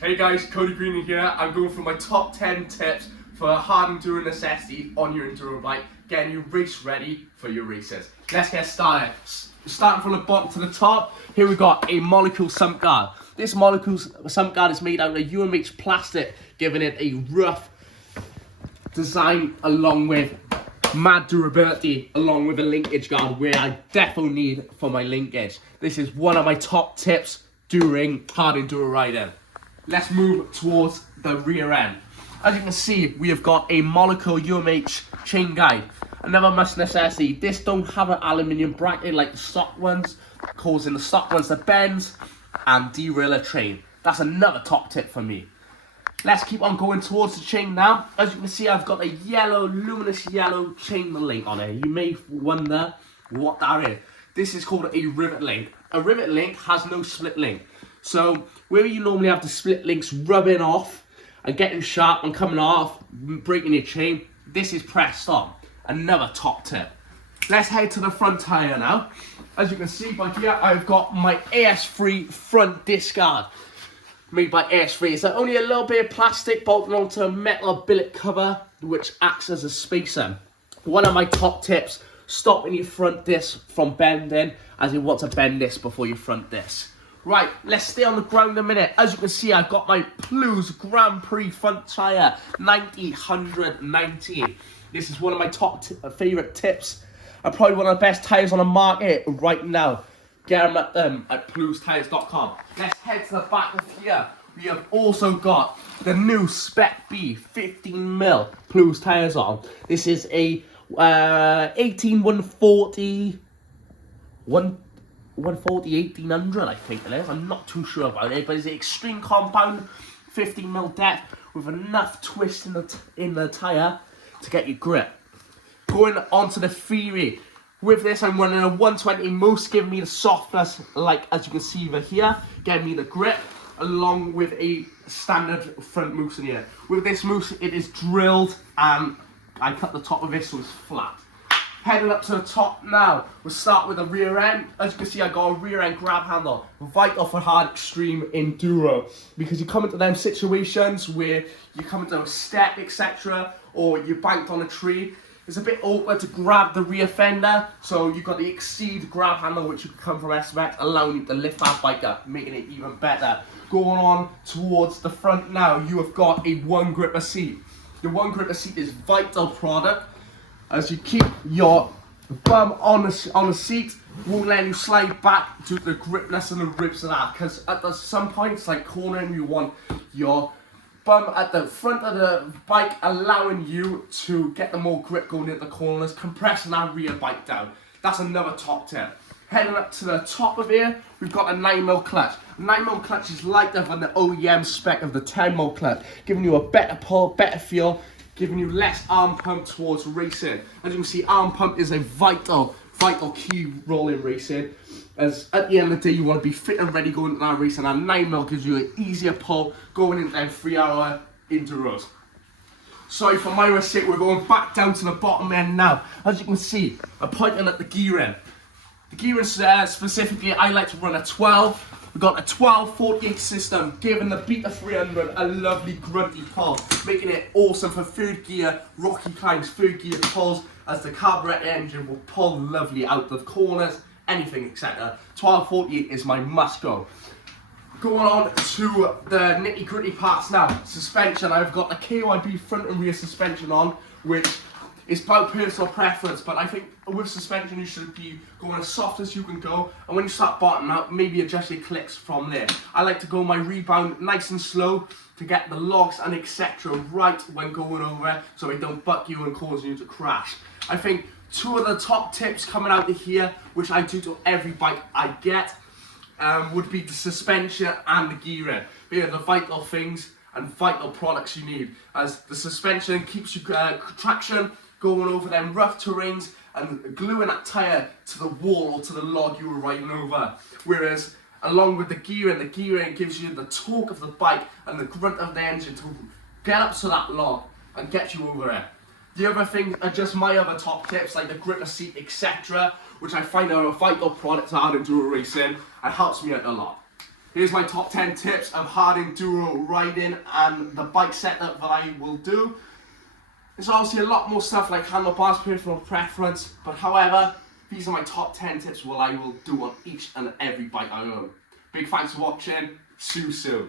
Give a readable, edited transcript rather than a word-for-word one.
Hey guys, Cody Green here. I'm going for my top 10 tips for hard enduro necessities on your enduro bike, getting you race ready for your races. Let's get started. Starting from the bottom to the top, here we got a molecule sump guard. This molecule sump guard is made out of UMH plastic, giving it a rough design along with mad durability, along with a linkage guard, where I definitely need for my linkage. This is one of my top tips during hard enduro riding. Let's move towards the rear end. As you can see, we have got a molecule UMH chain guide. Another must necessity. This don't have an aluminium bracket like the stock ones, causing the stock ones to bend and derail a train. That's another top tip for me. Let's keep on going towards the chain now. As you can see, I've got a yellow, luminous yellow chain link on it. You may wonder what that is. This is called a rivet link. A rivet link has no split link. So where you normally have the split links rubbing off and getting sharp and coming off, breaking your chain, this is pressed on. Another top tip. Let's head to the front tire now. As you can see by here, I've got my AS3 front disc guard, made by AS3. It's only a little bit of plastic bolted onto a metal billet cover, which acts as a spacer. One of my top tips, stopping your front disc from bending, as you want to bend this before your front disc. Right, let's stay on the ground a minute. As you can see, I've got my Plus Grand Prix front tyre, 90/119. This is one of my top favourite tips, and probably one of the best tyres on the market right now. Get them at PlusTyres.com. Let's head to the back of here. We have also got the new Spec B 15mm Plus tyres on. This is a 140, 1800, I think it is. I'm not too sure about it, but it's an extreme compound, 15mm depth with enough twist in the tyre to get your grip. Going on to the theory. With this, I'm running a 120 mousse, giving me the softness, like as you can see over here, getting me the grip, along with a standard front mousse in here. With this mousse, it is drilled, and I cut the top of this so it's flat. Heading up to the top now, we'll start with the rear end. As you can see, I got a rear end grab handle, vital for hard extreme enduro, because you come into them situations where you come into a step, etc., or you're banked on a tree. It's a bit awkward to grab the rear fender, so you've got the Exceed grab handle, which you can come from SMX, allowing you to lift that bike up, making it even better. Going on towards the front now, you have got a one gripper seat. The one gripper seat is vital product, as you keep your bum on the seat, won't let you slide back due to the gripness and the ribs of that, because at some points, like cornering, you want your bum at the front of the bike, allowing you to get the more grip going into the corners, compressing that rear bike down. That's another top tip. Heading up to the top of here, we've got a 9mm clutch. A 9mm clutch is lighter than the OEM spec of the 10mm clutch, giving you a better pull, better feel, giving you less arm pump towards racing. As you can see, arm pump is a vital key role in racing, as at the end of the day you want to be fit and ready going into that race, and that 9mm gives you an easier pull going into them 3-hour enduros. Sorry for my mistake, we're going back down to the bottom end now. As you can see, I'm pointing at the gearing. The gearing specifically, I like to run a 12. We've got a 12-48 system, giving the Beta 300 a lovely grunty pull, making it awesome for third gear, rocky climbs, third gear pulls, as the carburetor engine will pull lovely out of corners, anything, etc. 12-48 is my must go. Going on to the nitty gritty parts now. Suspension, I've got a KYB front and rear suspension on, which is about personal preference, but I think with suspension you should be going as soft as you can go, and when you start bottoming out, maybe adjust your clicks from there. I like to go my rebound nice and slow to get the logs and etc. right when going over, so it don't buck you and cause you to crash. I think two of the top tips coming out of here, which I do to every bike I get, would be the suspension and the gearing. They are the vital things and vital products you need, as the suspension keeps you traction going over them rough terrains and gluing that tyre to the wall or to the log you were riding over. Whereas along with the gearing gives you the torque of the bike and the grunt of the engine to get up to that log and get you over it. The other thing are just my other top tips, like the gripper seat, etc., which I find are a vital product to hard enduro racing and helps me out a lot. here's my top 10 tips of hard enduro riding and the bike setup that I will do. There's obviously a lot more stuff like handlebars, personal preference, but however, these are my top 10 tips what I will do on each and every bike I own. Big thanks for watching. See you soon.